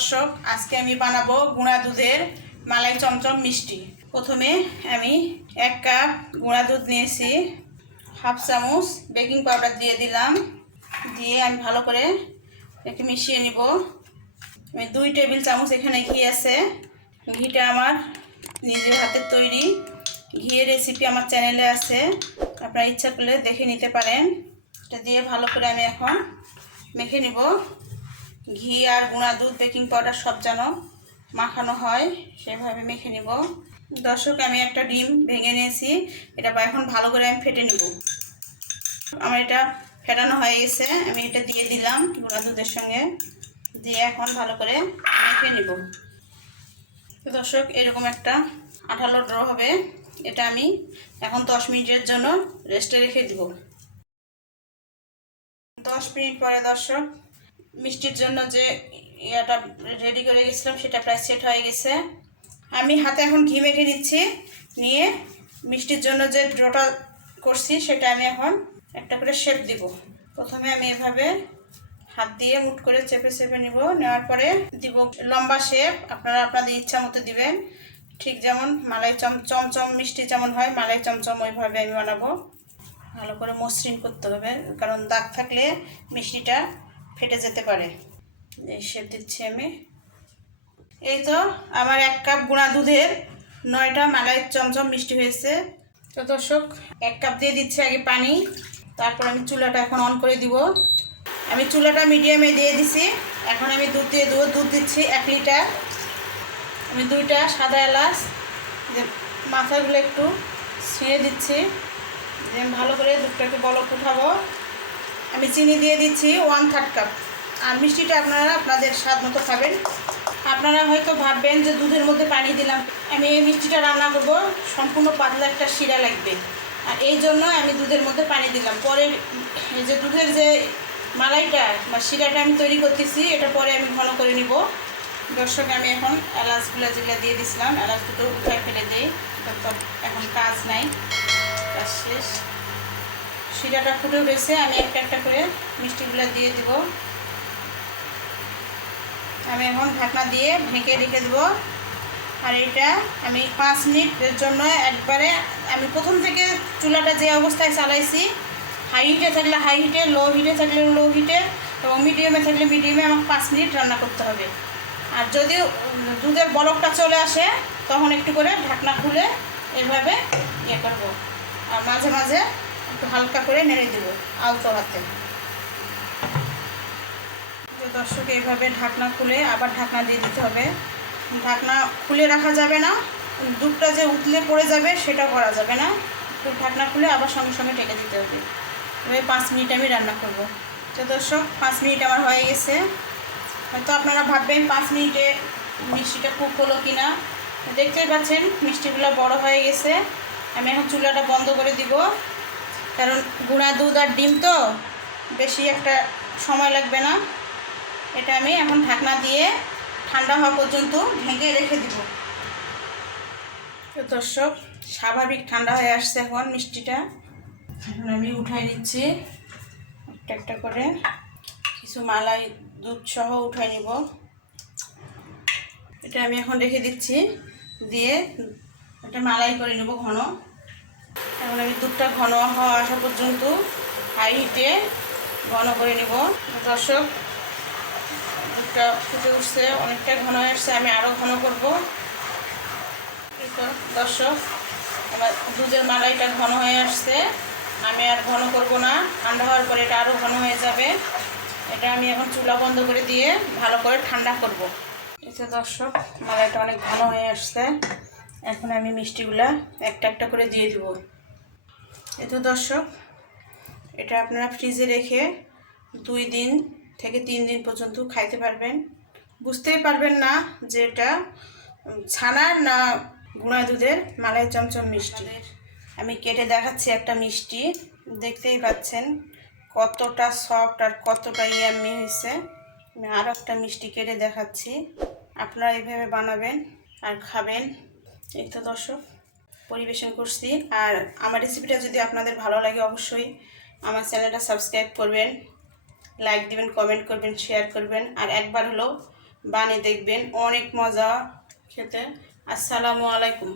দর্শক, আজকে আমি বানাবো গুঁড়া দুধের মালাই চমচম মিষ্টি। প্রথমে আমি 1 কাপ গুঁড়া দুধ নিয়েছি, হাফ চামচ বেকিং পাউডার দিয়ে দিলাম। দিয়ে আমি ভালো করে একে মিশিয়ে নিব। আমি 2 টেবিল চামচ এখানে ঘি আছে। ঘিটা আমার নিজের হাতের তৈরি। ঘিয়ের রেসিপি আমার চ্যানেলে আছে, আপনারা ইচ্ছা করলে দেখে নিতে পারেন। এটা দিয়ে ভালো করে আমি এখন মেখে নিব। ঘি আর গুঁড়া দুধ বেকিং পাউডার সব যেন মাখানো হয় সেভাবে মেখে নিব। দর্শক, আমি একটা ডিম ভেঙে নিয়েছি, এটা এখন ভালো করে আমি ফেটে নিব। আমার এটা ফেটানো হয়ে গেছে, আমি এটা দিয়ে দিলাম গুঁড়া দুধের সঙ্গে। দিয়ে এখন ভালো করে মেখে নিব। তো দর্শক, এরকম একটা আঠালো ড্র হবে। এটা আমি এখন 10 মিনিটের জন্য রেস্টে রেখে দিব। 10 মিনিট পরে দর্শক, মিষ্টির জন্য যে ইয়াটা রেডি করে গেছিলাম সেটা প্রায় সেট হয়ে গেছে। আমি হাতে এখন ঘি মেখে নিচ্ছি। নিয়ে মিষ্টির জন্য যে ড্রটা করছি সেটা আমি এখন একটা করে শেপ দিব। প্রথমে আমি এভাবে হাত দিয়ে মুট করে চেপে চেপে নিব। নেওয়ার পরে দিব লম্বা শেপ। আপনারা আপনাদের ইচ্ছা মতো দিবেন, ঠিক যেমন মালাই চমচম মিষ্টি যেমন হয় মালাই চমচম ওইভাবে আমি বানাবো। ভালো করে মসৃণ করতে হবে, কারণ দাগ থাকলে মিষ্টিটা ফেটে যেতে পারে। এই শেপ দিচ্ছি আমি। এই তো আমার 1 কাপ গুঁড়া দুধের 9টা মালাই চমচম মিষ্টি হয়েছে। তো দর্শক, 1 কাপ দিয়ে দিচ্ছি আগে পানি। তারপর আমি চুলাটা এখন অন করে দিব। আমি চুলাটা মিডিয়ামে দিয়ে দিছি। এখন আমি দুধ দিয়ে দেবো। দুধ দিচ্ছি 1 লিটার। আমি 2টা সাদা এলাচ যে মাথাগুলো একটু ছিঁড়ে দিচ্ছি। দিয়ে ভালো করে দুধটাকে বলক উঠাবো। আমি চিনি দিয়ে দিচ্ছি 1/3 কাপ। আর মিষ্টিটা আপনারা আপনাদের স্বাদ মতো খাবেন। আপনারা হয়তো ভাববেন যে দুধের মধ্যে পানি দিলাম। আমি এই মিষ্টিটা রান্না করব, সম্পূর্ণ পাতলা একটা শিরা লাগবে, আর এই জন্য আমি দুধের মধ্যে পানি দিলাম। পরে এই যে দুধের যে মালাইটা বা শিরাটা আমি তৈরি করতেছি, এটা পরে আমি ঘন করে নিব। দর্শক, আমি এখন এলাচগুলো যেগুলো দিয়ে দিছিলাম, এলাচ দুটো উঠায় ফেলে দিই। এখন কাজ নাই, কাজ শেষ। শিরাটা ফুটে উঠেছে, আমি একটা একটা করে মিষ্টিগুলো দিয়ে দিব। আমি এখন ঢাকনা দিয়ে ঢেকে রেখে দেবো। আর এটা আমি 5 মিনিটের জন্য একবারে, আমি প্রথম থেকে চুলাটা যে অবস্থায় চালাইছি, হাই হিটে থাকলে হাই হিটে, লো হিটে থাকলে লো হিটে, এবং মিডিয়ামে থাকলে মিডিয়ামে আমাকে 5 মিনিট রান্না করতে হবে। আর যদি দুধের বলকটা চলে আসে তখন একটু করে ঢাকনা খুলে এভাবে ইয়ে করবো, আর মাঝে মাঝে একটু হালকা করে নেড়ে দেবো আলতো হাতে। দর্শক, এইভাবে ঢাকনা খুলে আবার ঢাকনা দিয়ে দিতে হবে। ঢাকনা খুলে রাখা যাবে না, দুধটা যে উতলে পড়ে যাবে সেটা করা যাবে না। একটু ঢাকনা খুলে আবার সঙ্গে সঙ্গে ঢেকে দিতে হবে। এভাবে 5 মিনিট আমি রান্না করব। তো দর্শক, 5 মিনিট আমার হয়ে গেছে। হয়তো আপনারা ভাববেন 5 মিনিটে মিষ্টিটা কুক হলো কি না। দেখতেই পাচ্ছেন মিষ্টিগুলো বড় হয়ে গেছে। আমি এখন চুলাটা বন্ধ করে দিব, কারণ গুঁড়া দুধ আর ডিম তো বেশি একটা সময় লাগবে না। এটা আমি এখন ঢাকনা দিয়ে ঠান্ডা হওয়া পর্যন্ত ঢেকে রেখে দিব। তো দর্শক, স্বাভাবিক ঠান্ডা হয়ে আসছে এখন মিষ্টিটা। এখন আমি উঠাই নিচ্ছি একটা একটা করে। কিছু মালাই দুধ সহ উঠাই নিব। এটা আমি এখন রেখে দিচ্ছি, দিয়ে এটা মালাই করে নেব ঘন। এখন আমি দুধটা ঘন হওয়া আসা পর্যন্ত হাই হিটে ঘন করে নেব। দর্শক, দুধটা ফুটে উঠছে, অনেকটা ঘন হয়ে আসছে, আমি আরও ঘন করব। দর্শক, আমার দুধের মালাইটা ঘন হয়ে আসছে, আমি আর ঘন করব না। ঠান্ডা হওয়ার পরে এটা আরও ঘন হয়ে যাবে। এটা আমি এখন চুলা বন্ধ করে দিয়ে ভালো করে ঠান্ডা করব। এতে দর্শক, মালাইটা অনেক ঘন হয়ে আসছে। এখন আমি মিষ্টিগুলা একটা একটা করে দিয়ে দিব। এতে দর্শক, এটা আপনারা ফ্রিজে রেখে 2 দিন থেকে 3 দিন পর্যন্ত খাইতে পারবেন। বুঝতেই পারবেন না যে এটা ছানার না গুঁড়া দুধের মালাই চমচম মিষ্টি। আমি কেটে দেখাচ্ছি একটা মিষ্টি, দেখতেই পাচ্ছেন কতটা সফট আর কতটা ইয়াম্মি হয়েছে। আমি আরও একটা মিষ্টি কেটে দেখাচ্ছি, আপনারা এইভাবে বানাবেন আর খাবেন। এই তো দর্শক, পরিবেশন করছি। আর আমার রেসিপিটা যদি আপনাদের ভালো লাগে অবশ্যই আমার চ্যানেলটা সাবস্ক্রাইব করবেন, লাইক দিবেন, কমেন্ট করবেন, শেয়ার করবেন, আর একবার হলেও বানিয়ে দেখবেন, অনেক মজা খেতে। আসসালামু আলাইকুম।